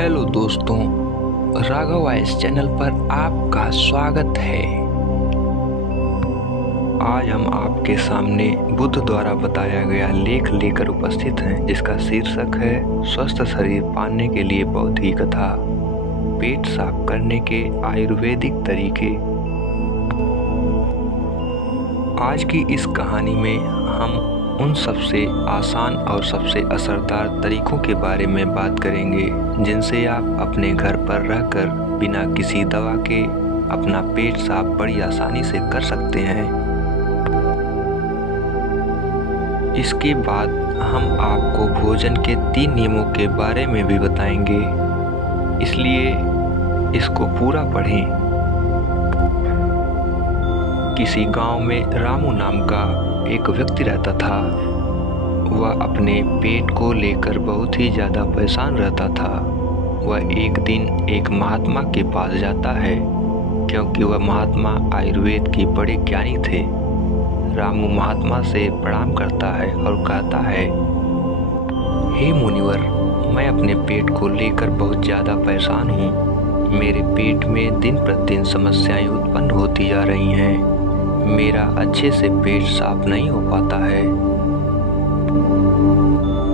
Hello दोस्तों, Raghav voice channel पर आपका स्वागत है। आज हम आपके सामने बुद्ध द्वारा बताया गया लेख लेकर उपस्थित हैं, जिसका शीर्षक है स्वस्थ शरीर पाने के लिए बौद्धिक कथा, पेट साफ करने के आयुर्वेदिक तरीके। आज की इस कहानी में हम उन सबसे आसान और सबसे असरदार तरीकों के बारे में बात करेंगे जिनसे आप अपने घर पर रहकर बिना किसी दवा के अपना पेट साफ बड़ी आसानी से कर सकते हैं। इसके बाद हम आपको भोजन के 3 नियमों के बारे में भी बताएंगे, इसलिए इसको पूरा पढ़ें। किसी गांव में रामू नाम का एक व्यक्ति रहता था। वह अपने पेट को लेकर बहुत ही ज़्यादा परेशान रहता था। वह एक दिन एक महात्मा के पास जाता है, क्योंकि वह महात्मा आयुर्वेद के बड़े ज्ञानी थे। रामू महात्मा से प्रणाम करता है और कहता है, हे मुनिवर, मैं अपने पेट को लेकर बहुत ज़्यादा परेशान हूँ। मेरे पेट में दिन प्रतिदिन समस्याएं उत्पन्न होती जा रही हैं। मेरा अच्छे से पेट साफ नहीं हो पाता है।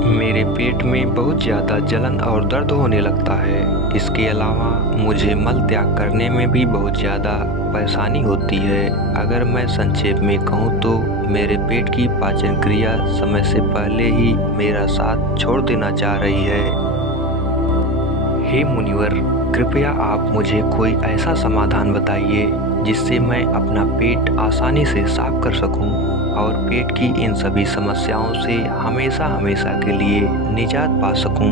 मेरे पेट में बहुत ज़्यादा जलन और दर्द होने लगता है। इसके अलावा मुझे मल त्याग करने में भी बहुत ज़्यादा परेशानी होती है। अगर मैं संक्षेप में कहूँ तो मेरे पेट की पाचन क्रिया समय से पहले ही मेरा साथ छोड़ देना चाह रही है। हे मुनिवर, कृपया आप मुझे कोई ऐसा समाधान बताइए जिससे मैं अपना पेट आसानी से साफ कर सकूं और पेट की इन सभी समस्याओं से हमेशा हमेशा के लिए निजात पा सकूं।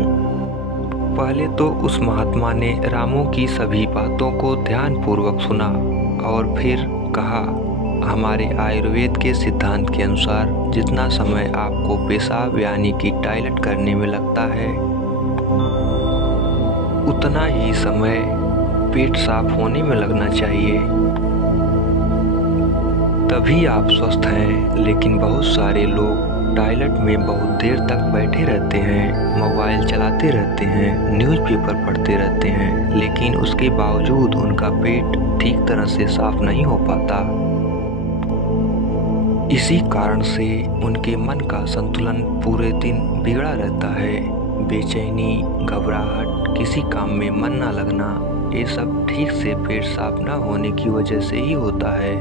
पहले तो उस महात्मा ने रामू की सभी बातों को ध्यानपूर्वक सुना और फिर कहा, हमारे आयुर्वेद के सिद्धांत के अनुसार जितना समय आपको पेशाब यानी कि टॉयलेट करने में लगता है, उतना ही समय पेट साफ होने में लगना चाहिए। तभी आप स्वस्थ हैं। लेकिन बहुत सारे लोग टॉयलेट में बहुत देर तक बैठे रहते हैं, मोबाइल चलाते रहते हैं, न्यूज़पेपर पढ़ते रहते हैं, लेकिन उसके बावजूद उनका पेट ठीक तरह से साफ नहीं हो पाता। इसी कारण से उनके मन का संतुलन पूरे दिन बिगड़ा रहता है। बेचैनी, घबराहट, किसी काम में मन ना लगना, ये सब ठीक से पेट साफ ना होने की वजह से ही होता है।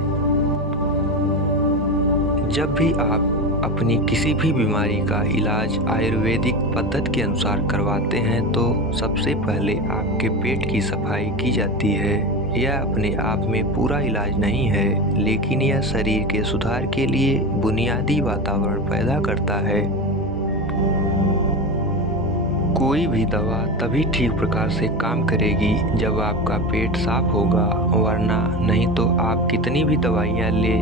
जब भी आप अपनी किसी भी बीमारी का इलाज आयुर्वेदिक पद्धति के अनुसार करवाते हैं तो सबसे पहले आपके पेट की सफाई की जाती है। यह अपने आप में पूरा इलाज नहीं है, लेकिन यह शरीर के सुधार के लिए बुनियादी वातावरण पैदा करता है। कोई भी दवा तभी ठीक प्रकार से काम करेगी जब आपका पेट साफ होगा, वरना नहीं तो आप कितनी भी दवाइयाँ ले,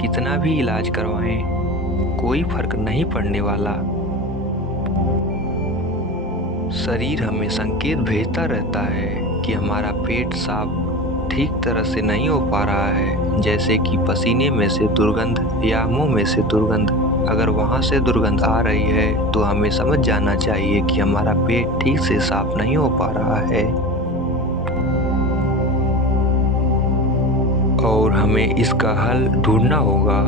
कितना भी इलाज करवाएं, कोई फर्क नहीं पड़ने वाला। शरीर हमें संकेत भेजता रहता है कि हमारा पेट साफ ठीक तरह से नहीं हो पा रहा है, जैसे कि पसीने में से दुर्गंध या मुंह में से दुर्गंध। अगर वहाँ से दुर्गंध आ रही है तो हमें समझ जाना चाहिए कि हमारा पेट ठीक से साफ नहीं हो पा रहा है और हमें इसका हल ढूंढना होगा।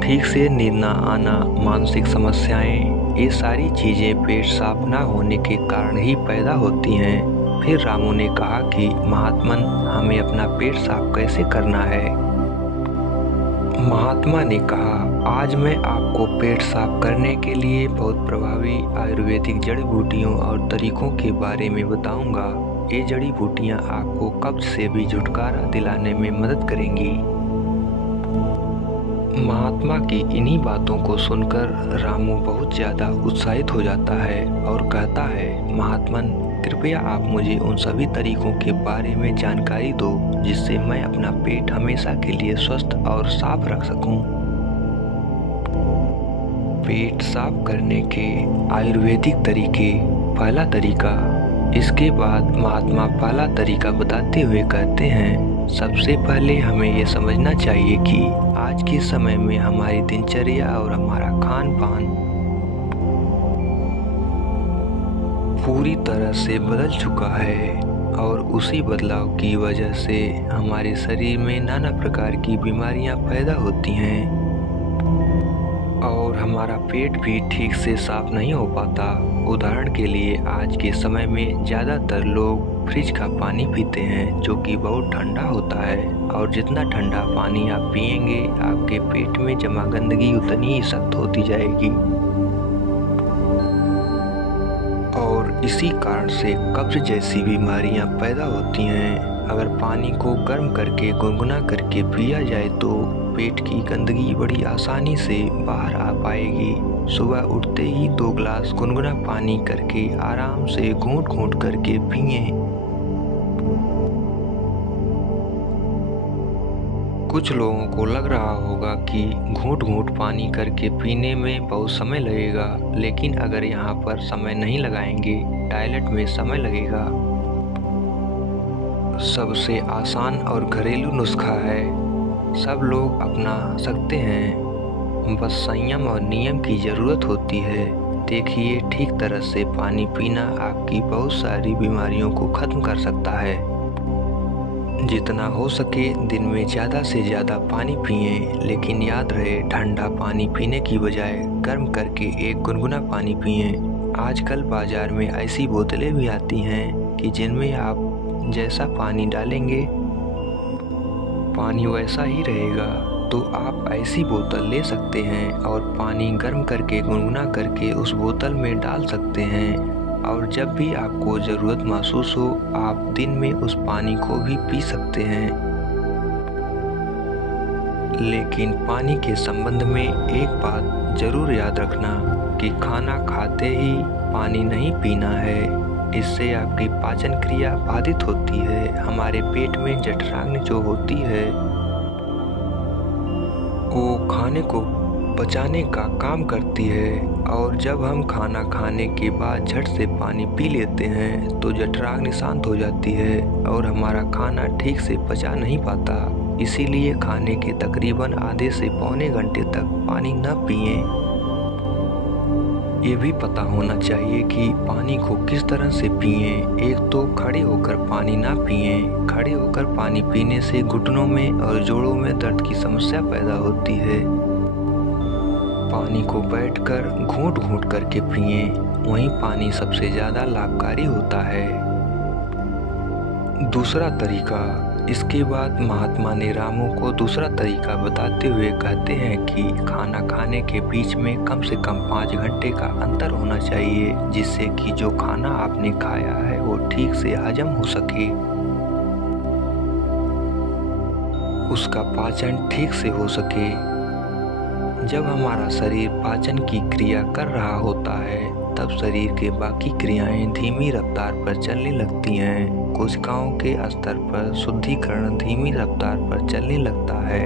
ठीक से नींद ना आना, मानसिक समस्याएं, ये सारी चीज़ें पेट साफ ना होने के कारण ही पैदा होती हैं। फिर रामू ने कहा कि महात्मन, हमें अपना पेट साफ कैसे करना है? महात्मा ने कहा, आज मैं आपको पेट साफ करने के लिए बहुत प्रभावी आयुर्वेदिक जड़ी बूटियों और तरीकों के बारे में बताऊंगा। ये जड़ी बूटियाँ आपको कब्ज से भी छुटकारा दिलाने में मदद करेंगी। महात्मा की इन्हीं बातों को सुनकर रामू बहुत ज़्यादा उत्साहित हो जाता है और कहता है, महात्मन, कृपया आप मुझे उन सभी तरीकों के बारे में जानकारी दो जिससे मैं अपना पेट हमेशा के लिए स्वस्थ और साफ रख सकूं। पेट साफ करने के आयुर्वेदिक तरीके। पहला तरीका। इसके बाद महात्मा पहला तरीका बताते हुए कहते हैं, सबसे पहले हमें ये समझना चाहिए कि आज के समय में हमारी दिनचर्या और हमारा खान पान पूरी तरह से बदल चुका है और उसी बदलाव की वजह से हमारे शरीर में नाना प्रकार की बीमारियां पैदा होती हैं और हमारा पेट भी ठीक से साफ नहीं हो पाता। उदाहरण के लिए आज के समय में ज़्यादातर लोग फ्रिज का पानी पीते हैं जो कि बहुत ठंडा होता है और जितना ठंडा पानी आप पिएंगे आपके पेट में जमा गंदगी उतनी ही सख्त होती जाएगी और इसी कारण से कब्ज जैसी बीमारियां पैदा होती हैं। अगर पानी को गर्म करके गुनगुना करके पिया जाए तो पेट की गंदगी बड़ी आसानी से बाहर आ पाएगी। सुबह उठते ही 2 गिलास गुनगुना पानी करके आराम से घूंट घूंट करके पिएं। कुछ लोगों को लग रहा होगा कि घूंट घूंट पानी करके पीने में बहुत समय लगेगा, लेकिन अगर यहाँ पर समय नहीं लगाएंगे, टॉयलेट में समय लगेगा। सबसे आसान और घरेलू नुस्खा है, सब लोग अपना सकते हैं, बस संयम और नियम की ज़रूरत होती है। देखिए, ठीक तरह से पानी पीना आपकी बहुत सारी बीमारियों को ख़त्म कर सकता है। जितना हो सके दिन में ज़्यादा से ज़्यादा पानी पिएं, लेकिन याद रहे ठंडा पानी पीने की बजाय गर्म करके एक गुनगुना पानी पिएं। आजकल बाज़ार में ऐसी बोतलें भी आती हैं कि जिनमें आप जैसा पानी डालेंगे पानी वैसा ही रहेगा, तो आप ऐसी बोतल ले सकते हैं और पानी गर्म करके गुनगुना करके उस बोतल में डाल सकते हैं और जब भी आपको ज़रूरत महसूस हो आप दिन में उस पानी को भी पी सकते हैं। लेकिन पानी के संबंध में एक बात ज़रूर याद रखना कि खाना खाते ही पानी नहीं पीना है, इससे आपकी पाचन क्रिया बाधित होती है। हमारे पेट में जठराग्नि जो होती है वो खाने को पचाने का काम करती है और जब हम खाना खाने के बाद झट से पानी पी लेते हैं तो जठराग्नि शांत हो जाती है और हमारा खाना ठीक से पचा नहीं पाता। इसीलिए खाने के तकरीबन आधे से पौने घंटे तक पानी न पिएं। ये भी पता होना चाहिए कि पानी को किस तरह से पिएं। एक तो खड़े होकर पानी ना पिएं। खड़े होकर पानी पीने से घुटनों में और जोड़ों में दर्द की समस्या पैदा होती है। पानी को बैठकर घूंट घूंट करके पिएं, वहीं पानी सबसे ज़्यादा लाभकारी होता है। दूसरा तरीका, इसके बाद महात्मा ने रामू को दूसरा तरीका बताते हुए कहते हैं कि खाना खाने के बीच में कम से कम 5 घंटे का अंतर होना चाहिए, जिससे कि जो खाना आपने खाया है वो ठीक से हजम हो सके, उसका पाचन ठीक से हो सके। जब हमारा शरीर पाचन की क्रिया कर रहा होता है तब शरीर के बाकी क्रियाएं धीमी रफ्तार पर चलने लगती हैं। कोशिकाओं के स्तर पर शुद्धिकरण धीमी रफ्तार पर चलने लगता है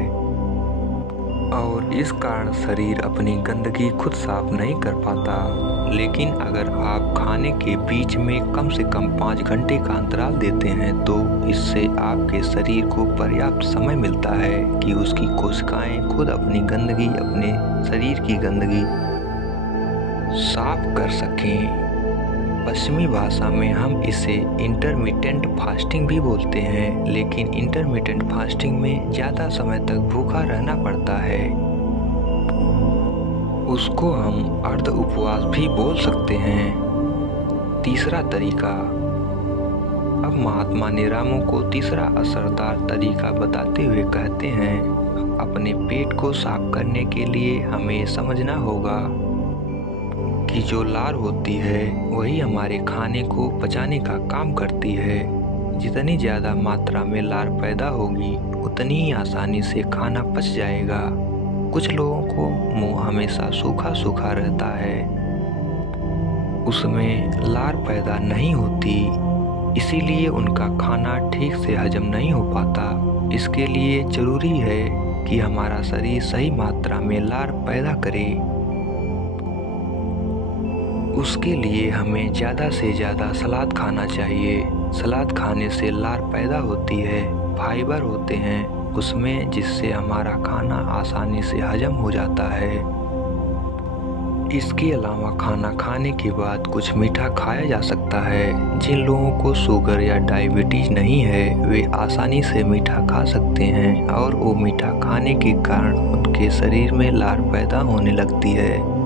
और इस कारण शरीर अपनी गंदगी खुद साफ नहीं कर पाता। लेकिन अगर आप खाने के बीच में कम से कम 5 घंटे का अंतराल देते हैं तो इससे आपके शरीर को पर्याप्त समय मिलता है कि उसकी कोशिकाएं खुद अपनी गंदगी, अपने शरीर की गंदगी साफ कर सकें। पश्चिमी भाषा में हम इसे इंटरमिटेंट फास्टिंग भी बोलते हैं, लेकिन इंटरमिटेंट फास्टिंग में ज़्यादा समय तक भूखा रहना पड़ता है। उसको हम अर्ध उपवास भी बोल सकते हैं। तीसरा तरीका, अब महात्मा ने रामू को तीसरा असरदार तरीका बताते हुए कहते हैं, अपने पेट को साफ करने के लिए हमें समझना होगा कि जो लार होती है वही हमारे खाने को पचाने का काम करती है। जितनी ज़्यादा मात्रा में लार पैदा होगी उतनी ही आसानी से खाना पच जाएगा। कुछ लोगों को मुंह हमेशा सूखा सूखा रहता है, उसमें लार पैदा नहीं होती, इसीलिए उनका खाना ठीक से हजम नहीं हो पाता। इसके लिए ज़रूरी है कि हमारा शरीर सही मात्रा में लार पैदा करे। उसके लिए हमें ज़्यादा से ज़्यादा सलाद खाना चाहिए। सलाद खाने से लार पैदा होती है, फाइबर होते हैं उसमें, जिससे हमारा खाना आसानी से हजम हो जाता है। इसके अलावा खाना खाने के बाद कुछ मीठा खाया जा सकता है। जिन लोगों को शुगर या डायबिटीज नहीं है वे आसानी से मीठा खा सकते हैं और वो मीठा खाने के कारण उनके शरीर में लार पैदा होने लगती है,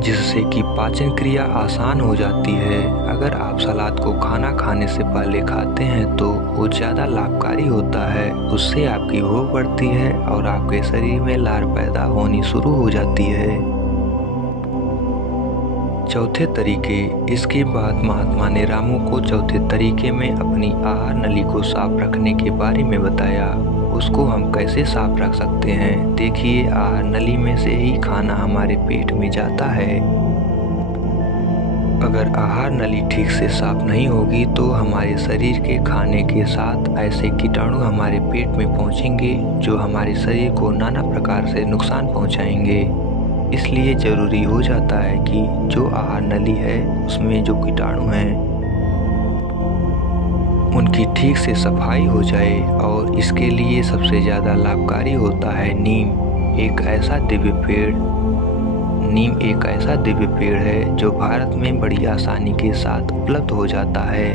जिससे कि पाचन क्रिया आसान हो जाती है। अगर आप सलाद को खाना खाने से पहले खाते हैं तो वो ज़्यादा लाभकारी होता है। उससे आपकी भूख बढ़ती है और आपके शरीर में लार पैदा होनी शुरू हो जाती है। चौथे तरीके। इसके बाद महात्मा ने रामू को चौथे तरीके में अपनी आहार नली को साफ रखने के बारे में बताया। उसको हम कैसे साफ रख सकते हैं? देखिए, आहार नली में से ही खाना हमारे पेट में जाता है। अगर आहार नली ठीक से साफ नहीं होगी तो हमारे शरीर के खाने के साथ ऐसे कीटाणु हमारे पेट में पहुंचेंगे जो हमारे शरीर को नाना प्रकार से नुकसान पहुंचाएंगे। इसलिए ज़रूरी हो जाता है कि जो आहार नली है उसमें जो कीटाणु हैं उनकी ठीक से सफाई हो जाए। और इसके लिए सबसे ज़्यादा लाभकारी होता है नीम। नीम एक ऐसा दिव्य पेड़ है जो भारत में बड़ी आसानी के साथ उपलब्ध हो जाता है,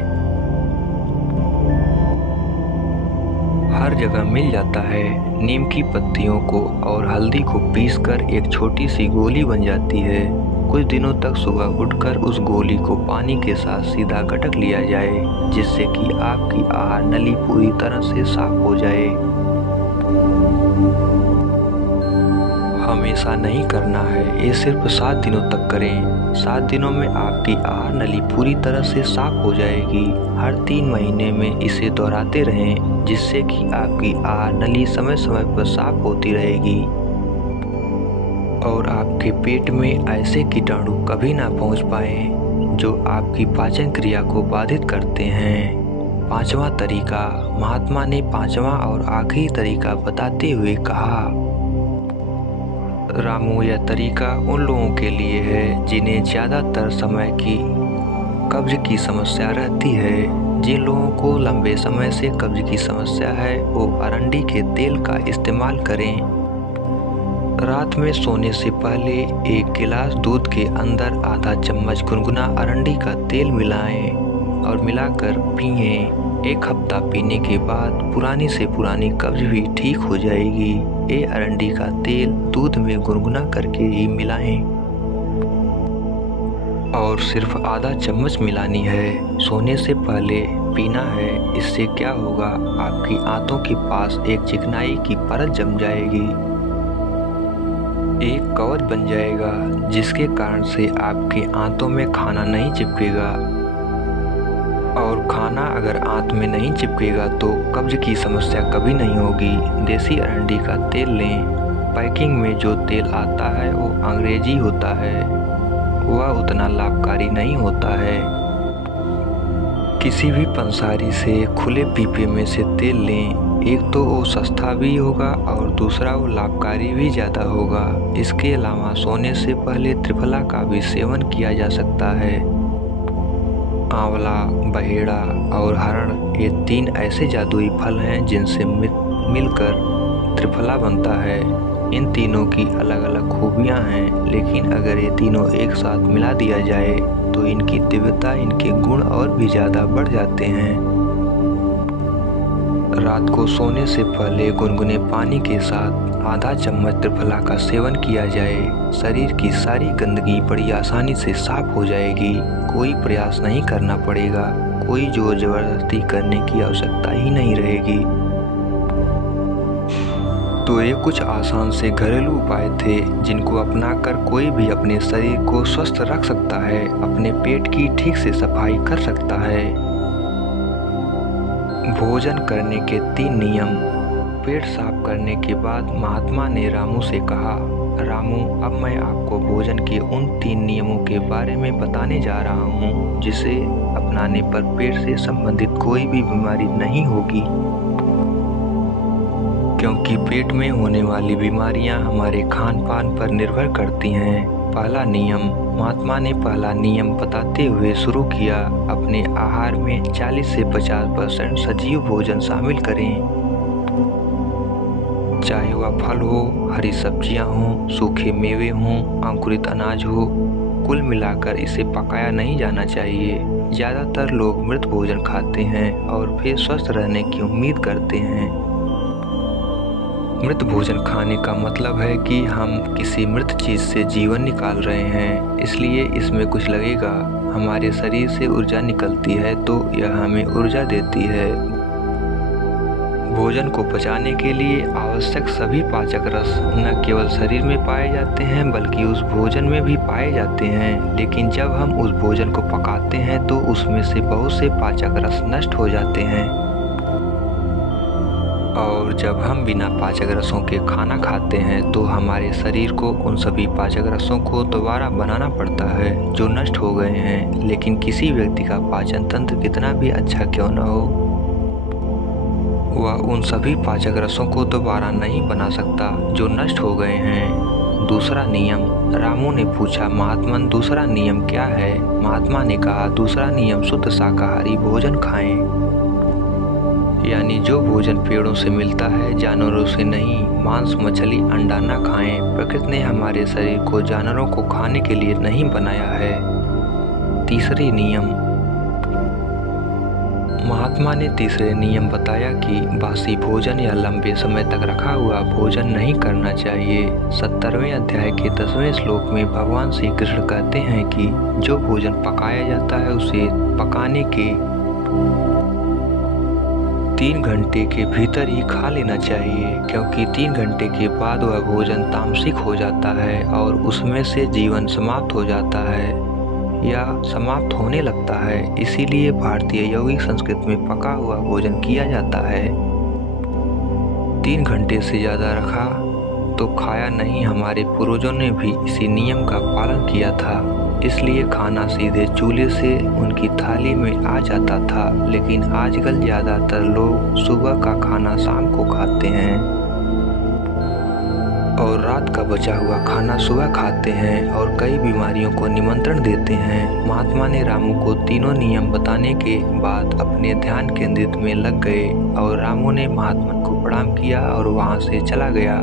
हर जगह मिल जाता है। नीम की पत्तियों को और हल्दी को पीसकर एक छोटी सी गोली बन जाती है। कुछ दिनों तक सुबह उठकर उस गोली को पानी के साथ सीधा गटक लिया जाए, जिससे कि आपकी आहार नली पूरी तरह से साफ हो जाए। हमेशा नहीं करना है, ये सिर्फ 7 दिनों तक करें। 7 दिनों में आपकी आहार नली पूरी तरह से साफ हो जाएगी। हर 3 महीने में इसे दोहराते रहें, जिससे कि आपकी आहार नली समय समय पर साफ होती रहेगी और आपके पेट में ऐसे कीटाणु कभी ना पहुंच पाए जो आपकी पाचन क्रिया को बाधित करते हैं। 5वां तरीका। महात्मा ने 5वां और आखिरी तरीका बताते हुए कहा, रामू, यह तरीका उन लोगों के लिए है जिन्हें ज़्यादातर समय की कब्ज की समस्या रहती है। जिन लोगों को लंबे समय से कब्ज की समस्या है वो अरंडी के तेल का इस्तेमाल करें। रात में सोने से पहले 1 गिलास दूध के अंदर आधा चम्मच गुनगुना अरंडी का तेल मिलाएं और मिलाकर पिएं। 1 हफ्ता पीने के बाद पुरानी से पुरानी कब्ज भी ठीक हो जाएगी। ये अरंडी का तेल दूध में गुनगुना करके ही मिलाएं और सिर्फ आधा चम्मच मिलानी है। सोने से पहले पीना है। इससे क्या होगा, आपकी आंतों के पास एक चिकनाई की परत जम जाएगी, एक कवच बन जाएगा, जिसके कारण से आपके आंतों में खाना नहीं चिपकेगा। और खाना अगर आंत में नहीं चिपकेगा तो कब्ज की समस्या कभी नहीं होगी। देसी अरंडी का तेल लें। पैकिंग में जो तेल आता है वो अंग्रेजी होता है, वह उतना लाभकारी नहीं होता है। किसी भी पंसारी से खुले पीपे में से तेल लें। एक तो वो सस्ता भी होगा और दूसरा वो लाभकारी भी ज़्यादा होगा। इसके अलावा सोने से पहले त्रिफला का भी सेवन किया जा सकता है। आंवला, बहेड़ा और हरण, ये 3 ऐसे जादुई फल हैं जिनसे मिलकर त्रिफला बनता है। इन तीनों की अलग अलग खूबियां हैं, लेकिन अगर ये तीनों एक साथ मिला दिया जाए तो इनकी दिव्यता, इनके गुण और भी ज़्यादा बढ़ जाते हैं। रात को सोने से पहले गुनगुने पानी के साथ आधा चम्मच त्रिफला का सेवन किया जाए। शरीर की सारी गंदगी बड़ी आसानी से साफ हो जाएगी। कोई प्रयास नहीं करना पड़ेगा, कोई जोर जबरदस्ती करने की आवश्यकता ही नहीं रहेगी। तो ये कुछ आसान से घरेलू उपाय थे जिनको अपनाकर कोई भी अपने शरीर को स्वस्थ रख सकता है, अपने पेट की ठीक से सफाई कर सकता है। भोजन करने के 3 नियम। पेट साफ करने के बाद महात्मा ने रामू से कहा, रामू, अब मैं आपको भोजन के उन 3 नियमों के बारे में बताने जा रहा हूँ जिसे अपनाने पर पेट से संबंधित कोई भी बीमारी नहीं होगी, क्योंकि पेट में होने वाली बीमारियाँ हमारे खान पान पर निर्भर करती हैं। पहला नियम। महात्मा ने पहला नियम बताते हुए शुरू किया, अपने आहार में 40 से 50% सजीव भोजन शामिल करें। चाहे वह फल हो, हरी सब्जियां हों, सूखे मेवे हों, अंकुरित अनाज हो, कुल मिलाकर इसे पकाया नहीं जाना चाहिए। ज़्यादातर लोग मृत भोजन खाते हैं और फिर स्वस्थ रहने की उम्मीद करते हैं। मृत भोजन खाने का मतलब है कि हम किसी मृत चीज़ से जीवन निकाल रहे हैं, इसलिए इसमें कुछ लगेगा। हमारे शरीर से ऊर्जा निकलती है तो यह हमें ऊर्जा देती है। भोजन को पचाने के लिए आवश्यक सभी पाचक रस न केवल शरीर में पाए जाते हैं बल्कि उस भोजन में भी पाए जाते हैं। लेकिन जब हम उस भोजन को पकाते हैं तो उसमें से बहुत से पाचक रस नष्ट हो जाते हैं, और जब हम बिना पाचक रसों के खाना खाते हैं तो हमारे शरीर को उन सभी पाचक रसों को दोबारा बनाना पड़ता है जो नष्ट हो गए हैं। लेकिन किसी व्यक्ति का पाचन तंत्र कितना भी अच्छा क्यों न हो, वह उन सभी पाचक रसों को दोबारा नहीं बना सकता जो नष्ट हो गए हैं। दूसरा नियम। रामू ने पूछा, महात्मन दूसरा नियम क्या है? महात्मा ने कहा, दूसरा नियम शुद्ध शाकाहारी भोजन खाएं। यानी जो भोजन पेड़ों से मिलता है, जानवरों से नहीं। मांस, मछली, अंडा न खाएं। प्रकृति ने हमारे शरीर को जानवरों को खाने के लिए नहीं बनाया है। तीसरे नियम। महात्मा ने तीसरे नियम बताया कि बासी भोजन या लंबे समय तक रखा हुआ भोजन नहीं करना चाहिए। 70वें अध्याय के 10वें श्लोक में भगवान श्री कृष्ण कहते हैं कि जो भोजन पकाया जाता है उसे पकाने के 3 घंटे के भीतर ही खा लेना चाहिए, क्योंकि 3 घंटे के बाद वह भोजन तामसिक हो जाता है और उसमें से जीवन समाप्त हो जाता है या समाप्त होने लगता है। इसीलिए भारतीय यौगिक संस्कृति में पका हुआ भोजन किया जाता है। 3 घंटे से ज़्यादा रखा तो खाया नहीं। हमारे पूर्वजों ने भी इसी नियम का पालन किया था, इसलिए खाना सीधे चूल्हे से उनकी थाली में आ जाता था। लेकिन आजकल ज़्यादातर लोग सुबह का खाना शाम को खाते हैं और रात का बचा हुआ खाना सुबह खाते हैं और कई बीमारियों को निमंत्रण देते हैं। महात्मा ने रामू को तीनों नियम बताने के बाद अपने ध्यान केंद्रित में लग गए और रामू ने महात्मा को प्रणाम किया और वहां से चला गया।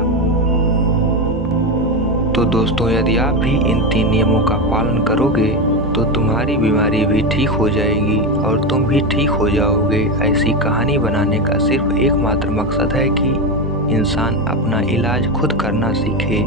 तो दोस्तों, यदि आप भी इन 3 नियमों का पालन करोगे तो तुम्हारी बीमारी भी ठीक हो जाएगी और तुम भी ठीक हो जाओगे। ऐसी कहानी बनाने का सिर्फ एकमात्र मकसद है कि इंसान अपना इलाज खुद करना सीखे।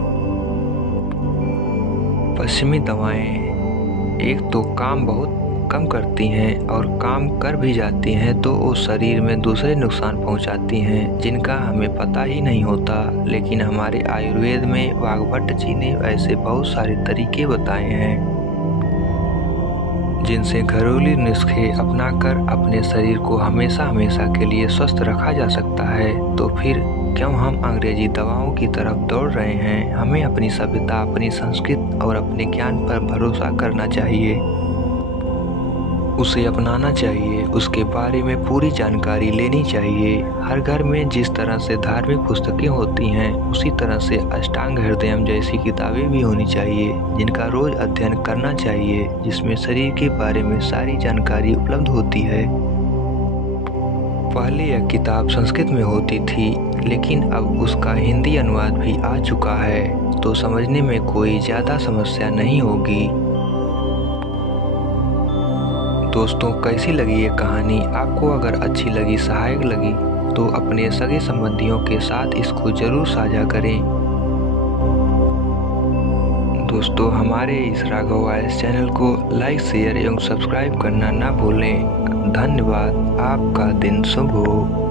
पश्चिमी दवाएं एक तो काम बहुत कम करती हैं और काम कर भी जाती हैं तो वो शरीर में दूसरे नुकसान पहुंचाती हैं जिनका हमें पता ही नहीं होता। लेकिन हमारे आयुर्वेद में वाघभट्ट जी ने ऐसे बहुत सारे तरीके बताए हैं जिनसे घरेलू नुस्खे अपनाकर अपने शरीर को हमेशा हमेशा के लिए स्वस्थ रखा जा सकता है। तो फिर क्यों हम अंग्रेजी दवाओं की तरफ दौड़ रहे हैं? हमें अपनी सभ्यता, अपनी संस्कृति और अपने ज्ञान पर भरोसा करना चाहिए, उसे अपनाना चाहिए, उसके बारे में पूरी जानकारी लेनी चाहिए। हर घर में जिस तरह से धार्मिक पुस्तकें होती हैं उसी तरह से अष्टांग हृदयम जैसी किताबें भी होनी चाहिए जिनका रोज अध्ययन करना चाहिए, जिसमें शरीर के बारे में सारी जानकारी उपलब्ध होती है। पहले यह किताब संस्कृत में होती थी लेकिन अब उसका हिंदी अनुवाद भी आ चुका है, तो समझने में कोई ज़्यादा समस्या नहीं होगी। दोस्तों, कैसी लगी ये कहानी? आपको अगर अच्छी लगी, सहायक लगी तो अपने सगे संबंधियों के साथ इसको जरूर साझा करें। दोस्तों, हमारे इस राघव वॉइस चैनल को लाइक, शेयर एवं सब्सक्राइब करना ना भूलें। धन्यवाद। आपका दिन शुभ हो।